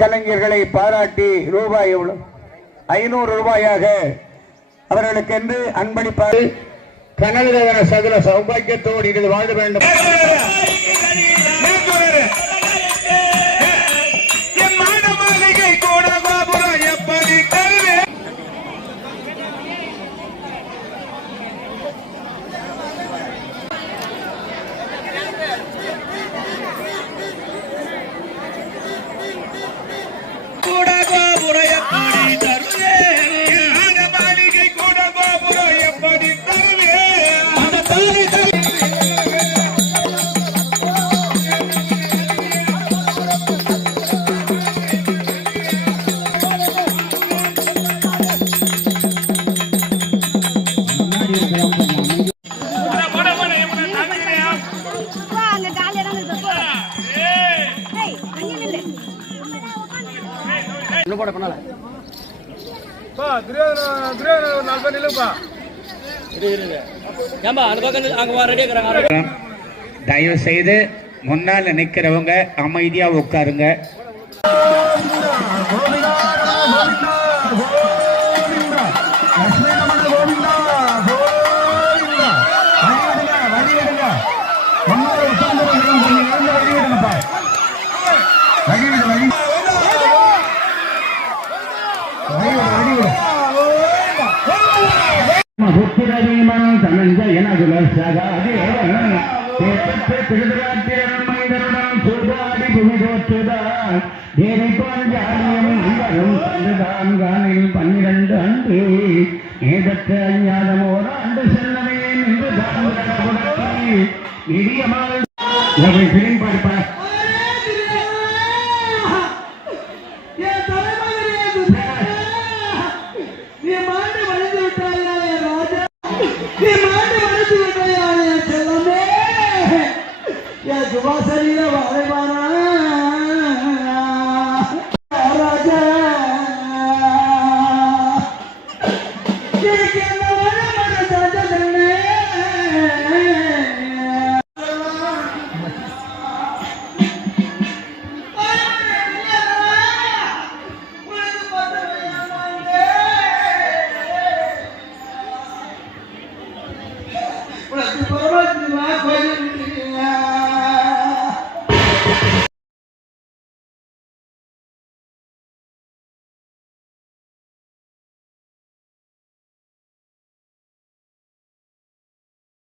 கலைஞர்களை பாராட்டி ரூபாய் எவ்வளவு ஐநூறு ரூபாயாக அவர்களுக்கென்று அன்பளிப்பார் கனகதன சதுர சௌபாக்கியத்தோடு இது வாழ வேண்டும். ஏம்பா அந்த பக்கம் அங்க ரெடியா இருக்கிறாங்க தயவு செய்து முன்னால் நிற்கிறவங்க அமைதியா உட்காருங்க. புத்திரவீமன் தனஞ்சயன குலசகாதேவன் தேசத்து சூதாடி புவி தோற்றுதான் இவரும் பன்னிரண்டு அன்று ஏதற்ற அஞ்ஞானம் ஓராண்டு செல்லவே நின்று தான் நிதியமாக